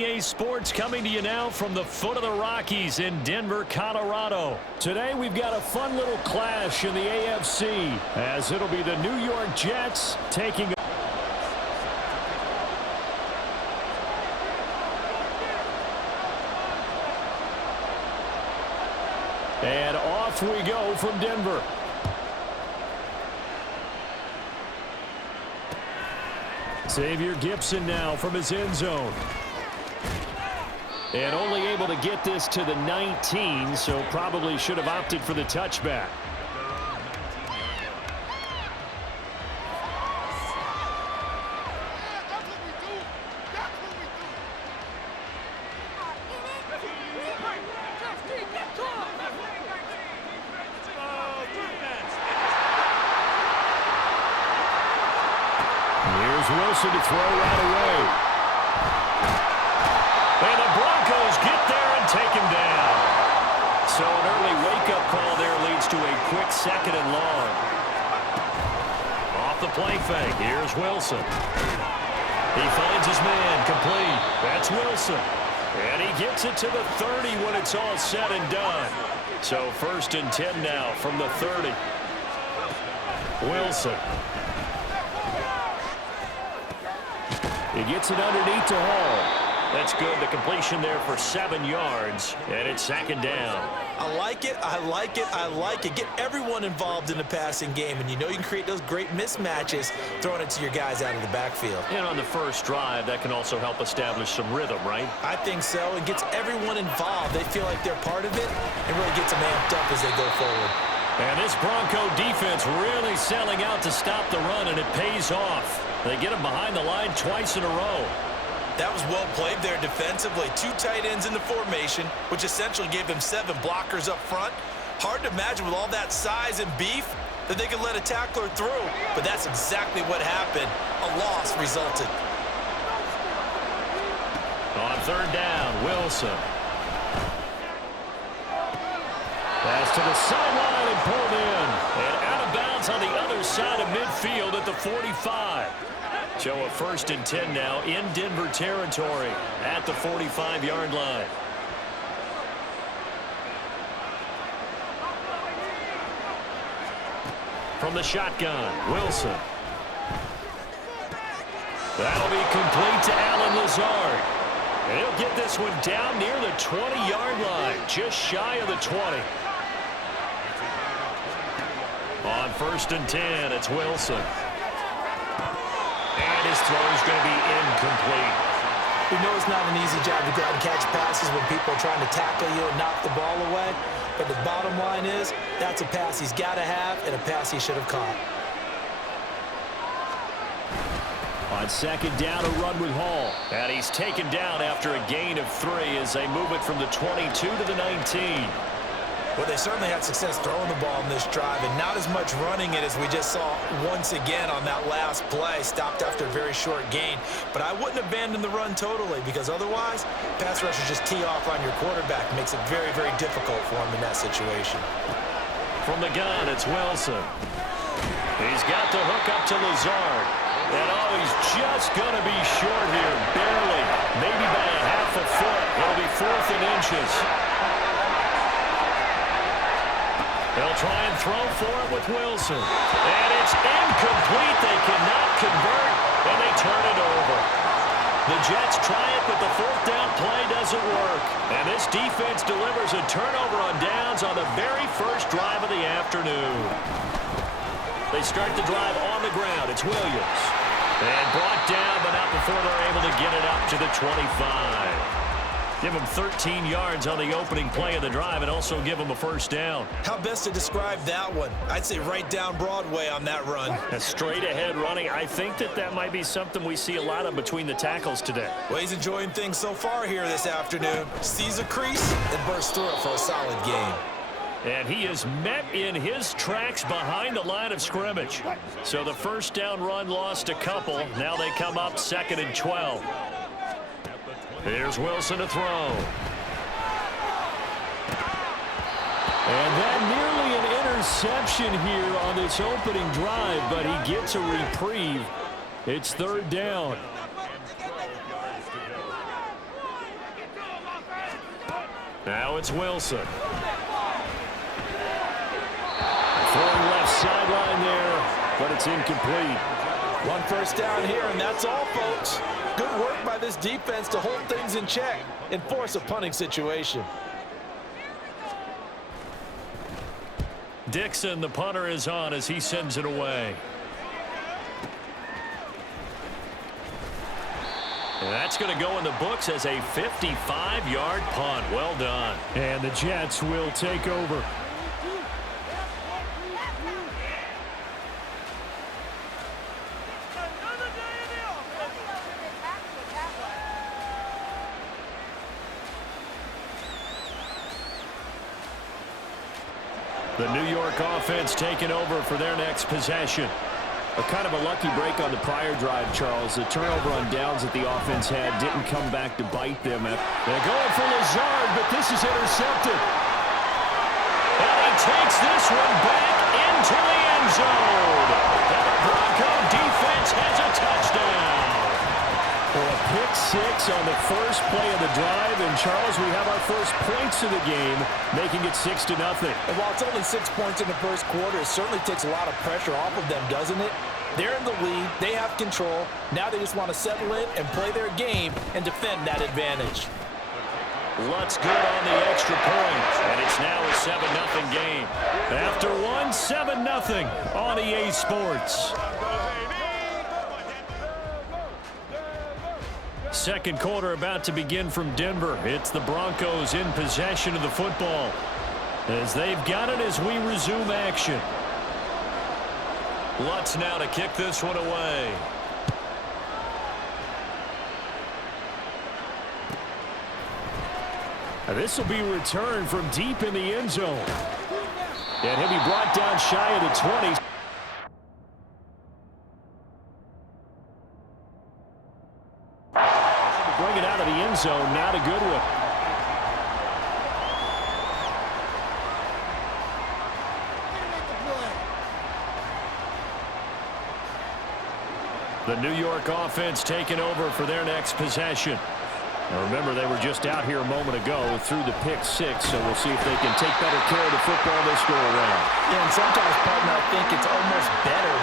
EA Sports coming to you now from the foot of the Rockies in Denver, Colorado. Today we've got a fun little clash in the AFC as it'll be the New York Jets taking and off we go from Denver. Xavier Gibson now from his end zone. And only able to get this to the 19, so probably should have opted for the touchback. Wilson to throw right away. And the Broncos get there and take him down. So an early wake-up call there leads to a quick 2nd and long. Off the play fake, here's Wilson. He finds his man, complete. That's Wilson. And he gets it to the 30 when it's all said and done. So 1st and 10 now from the 30. Wilson. He gets it underneath to Hall. That's good. The completion there for 7 yards, and it's 2nd down. I like it. I like it. I like it. Get everyone involved in the passing game, and you know you can create those great mismatches throwing it to your guys out of the backfield. And on the first drive, that can also help establish some rhythm, right? I think so. It gets everyone involved. They feel like they're part of it and really gets them amped up as they go forward. And this Bronco defense really selling out to stop the run, and it pays off. They get him behind the line twice in a row. That was well played there defensively. 2 tight ends in the formation, which essentially gave them 7 blockers up front. Hard to imagine with all that size and beef that they could let a tackler through, but that's exactly what happened. A loss resulted. On 3rd down, Wilson. Pass to the sideline and pulled in. And out of bounds on the other side of midfield at the 45. So a 1st and 10 now in Denver territory at the 45-yard line. From the shotgun, Wilson. That'll be complete to Allen Lazard. And he'll get this one down near the 20-yard line, just shy of the 20. On 1st and 10, it's Wilson. And his throw is going to be incomplete. We know it's not an easy job to go out and catch passes when people are trying to tackle you and knock the ball away. But the bottom line is, that's a pass he's got to have and a pass he should have caught. On 2nd down, a run with Hall. And he's taken down after a gain of 3 as they move it from the 22 to the 19. Well, they certainly had success throwing the ball in this drive, and not as much running it as we just saw once again on that last play. Stopped after a very short gain. But I wouldn't abandon the run totally, because otherwise, pass rushers just tee off on your quarterback. It makes it very, very difficult for him in that situation. From the gun, it's Wilson. He's got the hook up to Lazard. And oh, he's just going to be short here, barely. Maybe by a half a foot. It'll be 4th and inches. They'll try and throw for it with Wilson. And it's incomplete. They cannot convert, and they turn it over. The Jets try it, but the 4th down play doesn't work. And this defense delivers a turnover on downs on the very first drive of the afternoon. They start the drive on the ground. It's Williams. And brought down, but not before they're able to get it up to the 25. Give him 13 yards on the opening play of the drive and also give him a 1st down. How best to describe that one? I'd say right down Broadway on that run. A straight-ahead running. I think that might be something we see a lot of between the tackles today. Well, he's enjoying things so far here this afternoon. Sees a crease and bursts through it for a solid gain. And he is met in his tracks behind the line of scrimmage. So the 1st down run lost a couple. Now they come up 2nd and 12. Here's Wilson to throw. And that nearly an interception here on this opening drive, but he gets a reprieve. It's 3rd down. Now it's Wilson. Throwing left sideline there, but it's incomplete. One first down here, and that's all, folks. Good work by this defense to hold things in check and force a punting situation. Dixon, the punter, is on as he sends it away. And that's going to go in the books as a 55-yard punt. Well done. And the Jets will take over. The New York offense taking over for their next possession. A kind of a lucky break on the prior drive, Charles. The turnover on downs that the offense had didn't come back to bite them. They're going for Lazard, but this is intercepted. And he takes this one back into the end zone. And the Bronco defense has a touchdown. For a pick six on the first play of the drive. And, Charles, we have our first points of the game, making it 6-0. And while it's only 6 points in the first quarter, it certainly takes a lot of pressure off of them, doesn't it? They're in the lead. They have control. Now they just want to settle in and play their game and defend that advantage. Lutz good on the extra point, and it's now a 7-0 game. After one, 7-0 on EA Sports. Second quarter about to begin from Denver. It's the Broncos in possession of the football as they've got it as we resume action. Lutz now to kick this one away. This will be returned from deep in the end zone. And he'll be brought down shy of the 20. Bring it out of the end zone, now to Goodwin. The New York offense taking over for their next possession. Now remember, they were just out here a moment ago through the pick six, so we'll see if they can take better care of the football this go around. Yeah, and sometimes, partner, I think it's almost better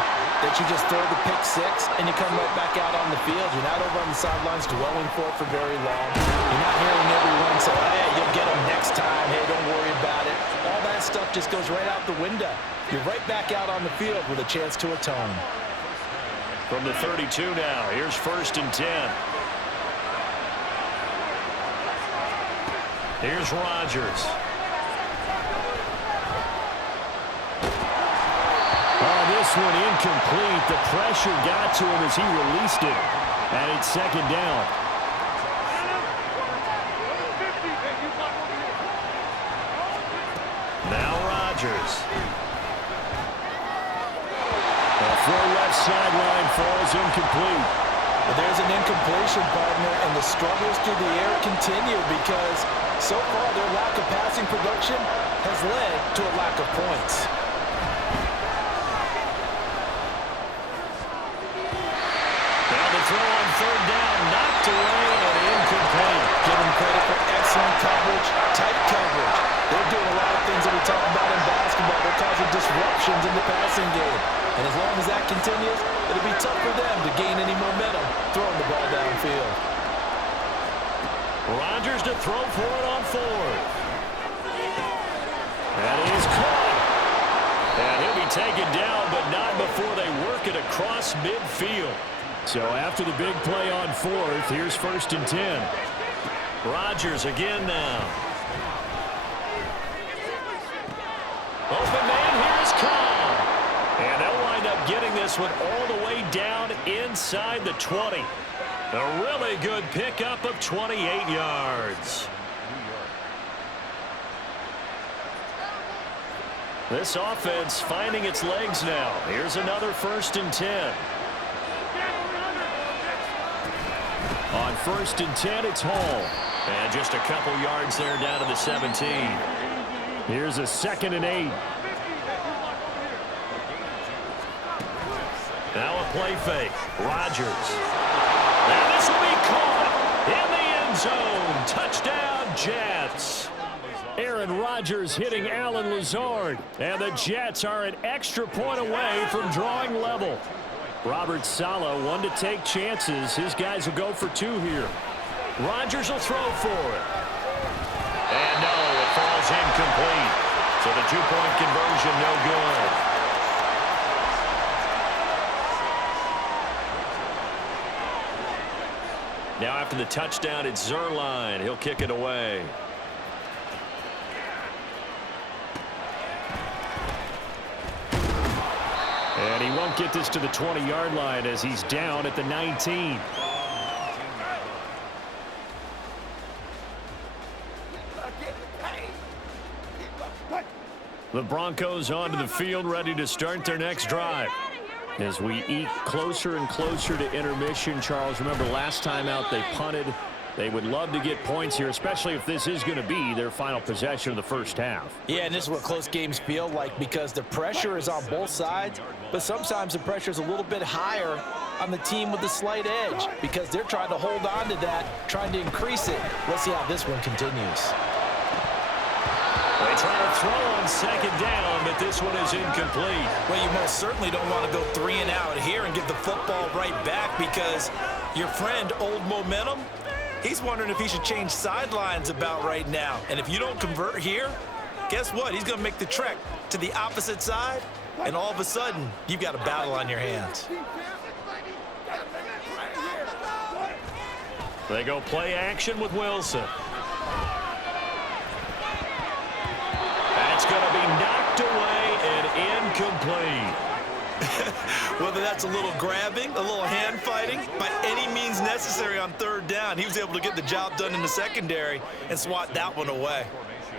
that you just throw the pick six and you come right back out on the field. You're not over on the sidelines dwelling for it for very long. You're not hearing everyone say, hey, you'll get them next time. Hey, don't worry about it. All that stuff just goes right out the window. You're right back out on the field with a chance to atone. From the 32 now, here's 1st and 10. Here's Rodgers. Oh, this one incomplete. The pressure got to him as he released it. And it's 2nd down. Now Rodgers. The throw left sideline falls incomplete. But there's an incompletion, partner, and the struggles through the air continue because so far their lack of passing production has led to a lack of points. Now the throw on 3rd down, knocked away and incomplete. Give them credit for excellent coverage, tight coverage. They're doing a lot of things that we talk about in basketball. They're causing disruptions in the passing game. And as long as that continues, it'll be tough for them to gain any momentum throwing the ball downfield. Rodgers to throw for it on 4th. That is caught. And he'll be taken down, but not before they work it across midfield. So after the big play on 4th, here's 1st and 10. Rodgers again now. Open man, here's Cobb. And they'll wind up getting this one all the way down inside the 20. A really good pickup of 28 yards. This offense finding its legs now. Here's another 1st and 10. On 1st and 10, it's Hall. And just a couple yards there down to the 17. Here's a 2nd and 8. Now a play fake. Rodgers. And this will be caught in the end zone. Touchdown, Jets. Aaron Rodgers hitting Alan Lazard. And the Jets are an extra point away from drawing level. Robert Saleh, one to take chances. His guys will go for two here. Rodgers will throw for it. And no, it falls incomplete. So the two-point conversion no good. Now after the touchdown, it's Zuerlein. He'll kick it away. And he won't get this to the 20-yard line as he's down at the 19. The Broncos onto the field, ready to start their next drive. As we eke closer and closer to intermission, Charles, remember last time out they punted. They would love to get points here, especially if this is going to be their final possession of the first half. Yeah, and this is what close games feel like because the pressure is on both sides, but sometimes the pressure is a little bit higher on the team with the slight edge because they're trying to hold on to that, trying to increase it. Let's see how this one continues. They try to throw on second down, but this one is incomplete. Well, you most certainly don't want to go 3 and out here and give the football right back because your friend, Old Momentum, he's wondering if he should change sidelines about right now. And if you don't convert here, guess what? He's going to make the trek to the opposite side, and all of a sudden, you've got a battle on your hands. They go play action with Wilson. That's going to be knocked away and incomplete. Whether that's a little grabbing, a little hand fighting, by any means necessary on third down, he was able to get the job done in the secondary and swat that one away.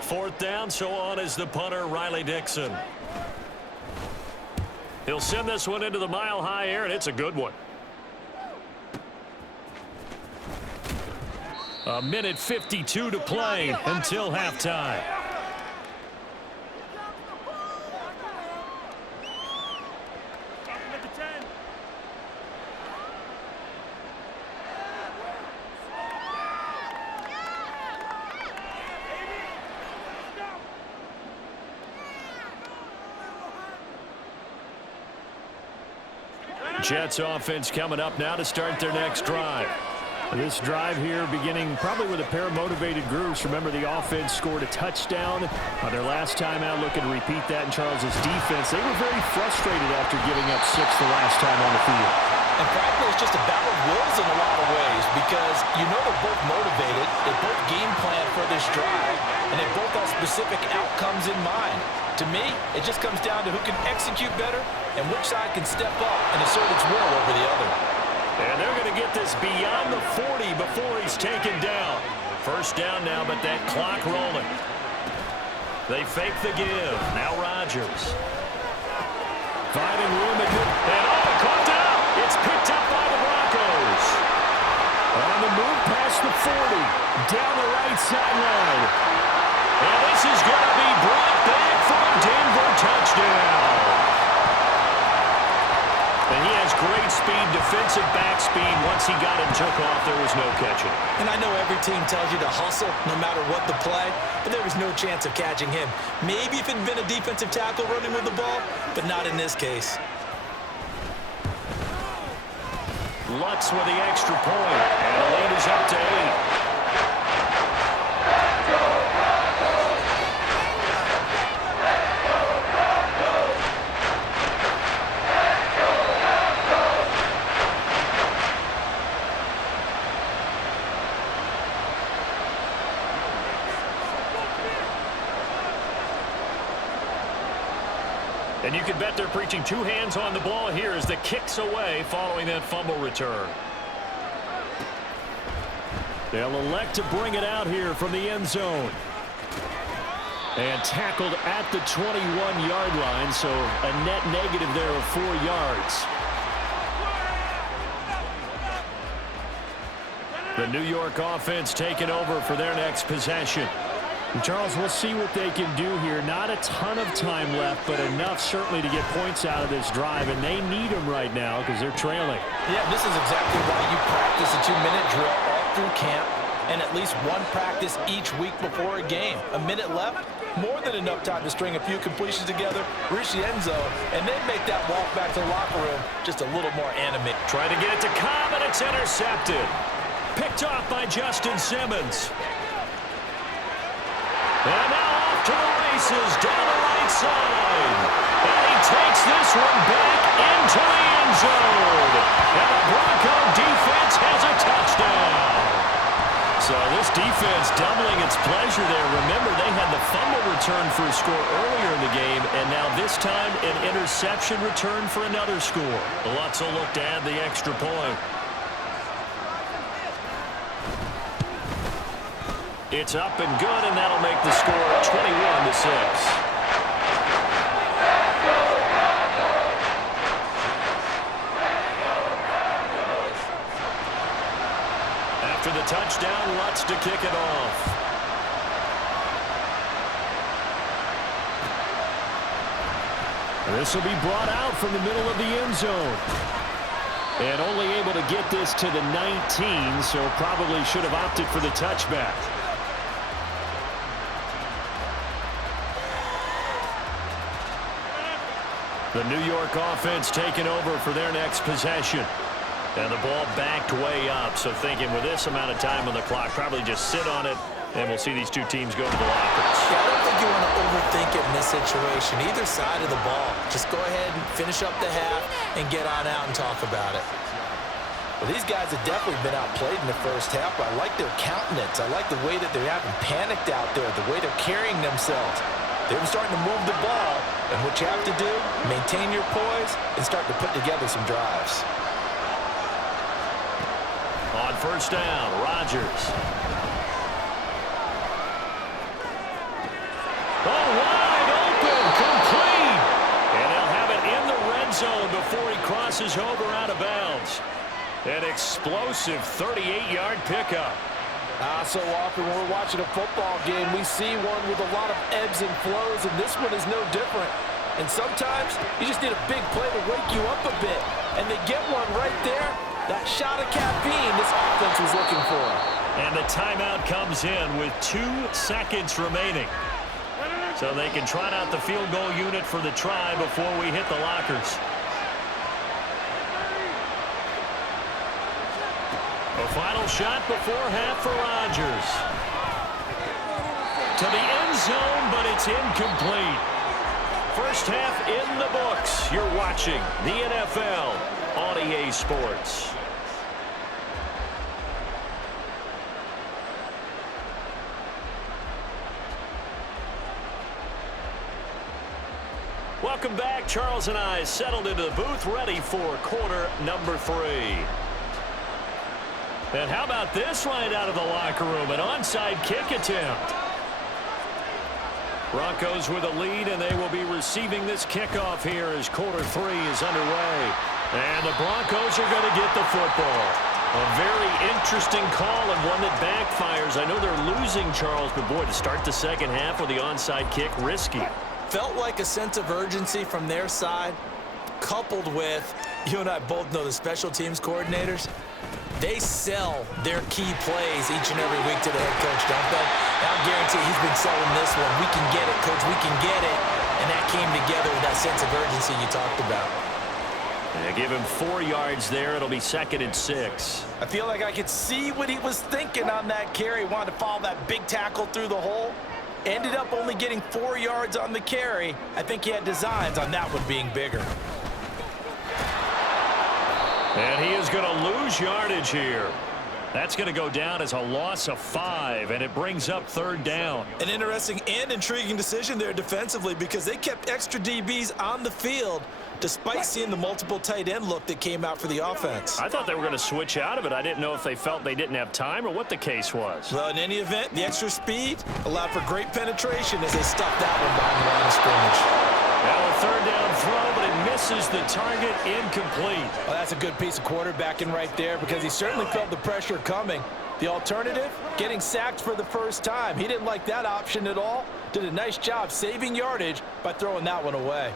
Fourth down, so on is the punter, Riley Dixon. He'll send this one into the mile-high air, and it's a good one. A minute 52 to play until halftime. Jets offense coming up now to start their next drive. This drive here beginning probably with a pair of motivated groups. Remember, the offense scored a touchdown on their last time out, looking to repeat that in Charles's defense. They were very frustrated after giving up 6 the last time on the field. And frankly, it's just a battle of wills in a lot of ways because you know they're both motivated, they both game plan for this drive, and they both have specific outcomes in mind. To me, it just comes down to who can execute better and which side can step up and assert its will over the other. And they're going to get this beyond the 40 before he's taken down. First down now, but that clock rolling. They fake the give. Now Rodgers. Finding room at mid. And caught out. It's picked up by the Broncos. On the move past the 40. Down the right sideline. And this is going to be brought back from Denver. Touchdown. And he has great speed, defensive back speed. Once he got and took off, there was no catching. And I know every team tells you to hustle no matter what the play, but there was no chance of catching him. Maybe if it had been a defensive tackle running with the ball, but not in this case. Lutz with the extra point, and the lead is up to 8. And you can bet they're preaching 2 hands on the ball here as the kick's away following that fumble return. They'll elect to bring it out here from the end zone. And tackled at the 21-yard line, so a net negative there of 4 yards. The New York offense taking over for their next possession. And Charles, we'll see what they can do here. Not a ton of time left, but enough certainly to get points out of this drive, and they need them right now because they're trailing. Yeah, this is exactly why you practice a 2-minute drill all through camp. and at least one practice each week before a game. A minute left, more than enough time to string a few completions together, reach the end zone, and then make that walk back to the locker room just a little more animated. Trying to get it to Cobb, and it's intercepted. Picked off by Justin Simmons. And now off to the races down the right side. And he takes this one back into the end zone. And the Bronco defense has a touchdown. So this defense doubling its pleasure there. Remember, they had the fumble return for a score earlier in the game, and now this time an interception return for another score. Lutz will look to add the extra point. It's up and good, and that'll make the score 21-6. After the touchdown, Lutz to kick it off. This will be brought out from the middle of the end zone. And only able to get this to the 19, so probably should have opted for the touchback. The New York offense taking over for their next possession. And the ball backed way up, so thinking with this amount of time on the clock, probably just sit on it, and we'll see these two teams go to the lockers. Yeah, I don't think you want to overthink it in this situation. Either side of the ball. Just go ahead and finish up the half and get on out and talk about it. Well, these guys have definitely been outplayed in the first half, but I like their countenance. I like the way that they're having panicked out there, the way they're carrying themselves. They're starting to move the ball, and what you have to do, maintain your poise and start to put together some drives. On first down, Rodgers. Oh, wide open, complete. And they'll have it in the red zone before he crosses over out of bounds. An explosive 38-yard pickup. So often when we're watching a football game, we see one with a lot of ebbs and flows, and this one is no different. And sometimes you just need a big play to wake you up a bit. And they get one right there. That shot of caffeine this offense was looking for. And the timeout comes in with 2 seconds remaining. So they can trot out the field goal unit for the try before we hit the lockers. A final shot before half for Rodgers. To the end zone, but it's incomplete. First half in the books. You're watching the NFL on EA Sports. Welcome back. Charles and I settled into the booth, ready for quarter number 3. And how about this right out of the locker room? An onside kick attempt. Broncos with a lead, and they will be receiving this kickoff here as quarter 3 is underway. And the Broncos are going to get the football. A very interesting call and one that backfires. I know they're losing, Charles, but boy, to start the second half with the onside kick, risky. Felt like a sense of urgency from their side, coupled with, you and I both know the special teams coordinators, they sell their key plays each and every week to the head coach, don't they? And I'll guarantee he's been selling this one. We can get it, coach, we can get it. And that came together with that sense of urgency you talked about. They give him 4 yards there. It'll be 2nd and 6. I feel like I could see what he was thinking on that carry. Wanted to follow that big tackle through the hole. Ended up only getting 4 yards on the carry. I think he had designs on that one being bigger. And he is going to lose yardage here. That's going to go down as a loss of 5, and it brings up 3rd down. An interesting and intriguing decision there defensively because they kept extra DBs on the field despite seeing the multiple tight end look that came out for the offense. I thought they were going to switch out of it. I didn't know if they felt they didn't have time or what the case was. Well, in any event, the extra speed allowed for great penetration as they stuffed that one behind the line of scrimmage. Now a 3rd down throw, but it misses the target, incomplete. Well, that's a good piece of quarterbacking right there because he certainly felt the pressure coming. The alternative, getting sacked for the first time. He didn't like that option at all. Did a nice job saving yardage by throwing that one away.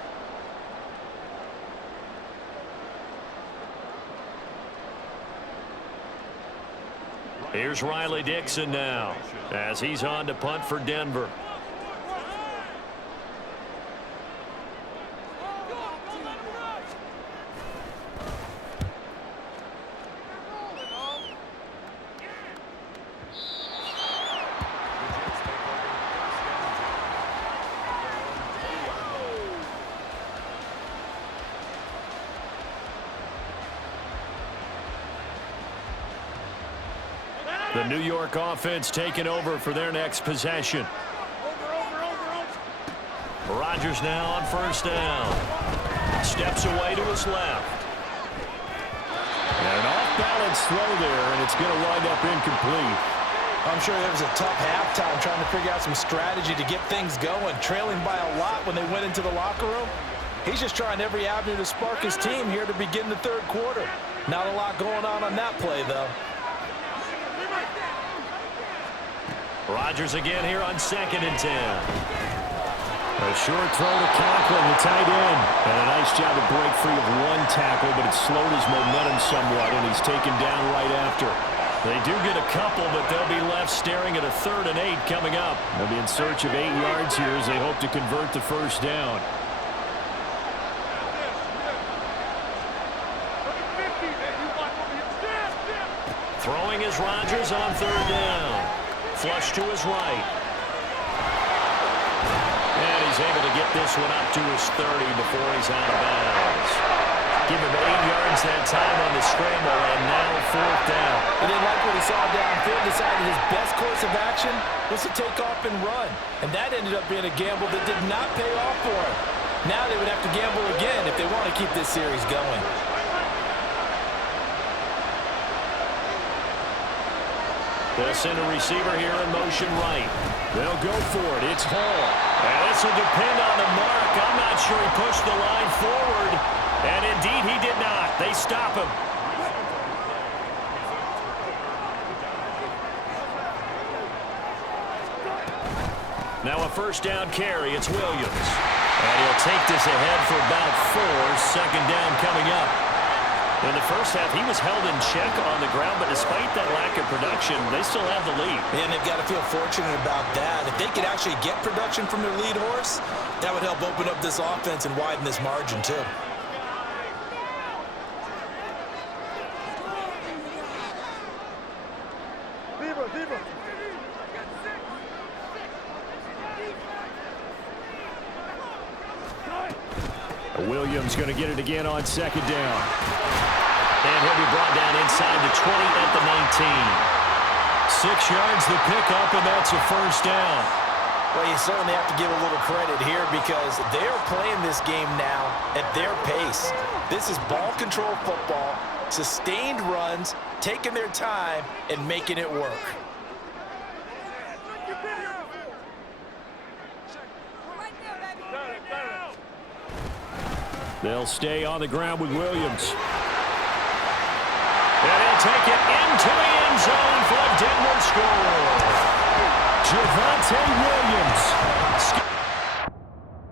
Here's Riley Dixon now as he's on to punt for Denver. The New York offense taking over for their next possession. Rodgers now on first down. Steps away to his left. And an off-balance throw there, and it's going to wind up incomplete. I'm sure it was a tough halftime trying to figure out some strategy to get things going, trailing by a lot when they went into the locker room. He's just trying every avenue to spark his team here to begin the third quarter. Not a lot going on that play, though. Rodgers again here on 2nd and 10. A short throw to Conklin, the tight end. And a nice job to break free of one tackle, but it slowed his momentum somewhat, and he's taken down right after. They do get a couple, but they'll be left staring at a 3rd and 8 coming up. They'll be in search of 8 yards here as they hope to convert the first down. Throwing is Rodgers on 3rd down. Flush to his right. And he's able to get this one up to his 30 before he's out of bounds. Give him 8 yards that time on the scramble, and now 4th down. He didn't like what he saw downfield, decided his best course of action was to take off and run. And that ended up being a gamble that did not pay off for him. Now they would have to gamble again if they want to keep this series going. They'll send a receiver here in motion right. They'll go for it. It's Hall. And this will depend on the mark. I'm not sure he pushed the line forward. And indeed, he did not. They stop him. Now a first down carry. It's Williams. And he'll take this ahead for about 4. 2nd down coming up. In the first half, he was held in check on the ground, but despite that lack of production, they still have the lead. And they've got to feel fortunate about that. If they could actually get production from their lead horse, that would help open up this offense and widen this margin, too. Williams going to get it again on 2nd down. And he'll be brought down inside the 20 at the 19. 6 yards the pickup, and that's a first down. Well, you certainly have to give a little credit here because they are playing this game now at their pace. This is ball control football, sustained runs, taking their time, and making it work. They'll stay on the ground with Williams. And he'll take it into the end zone for a Denver score. Javonte Williams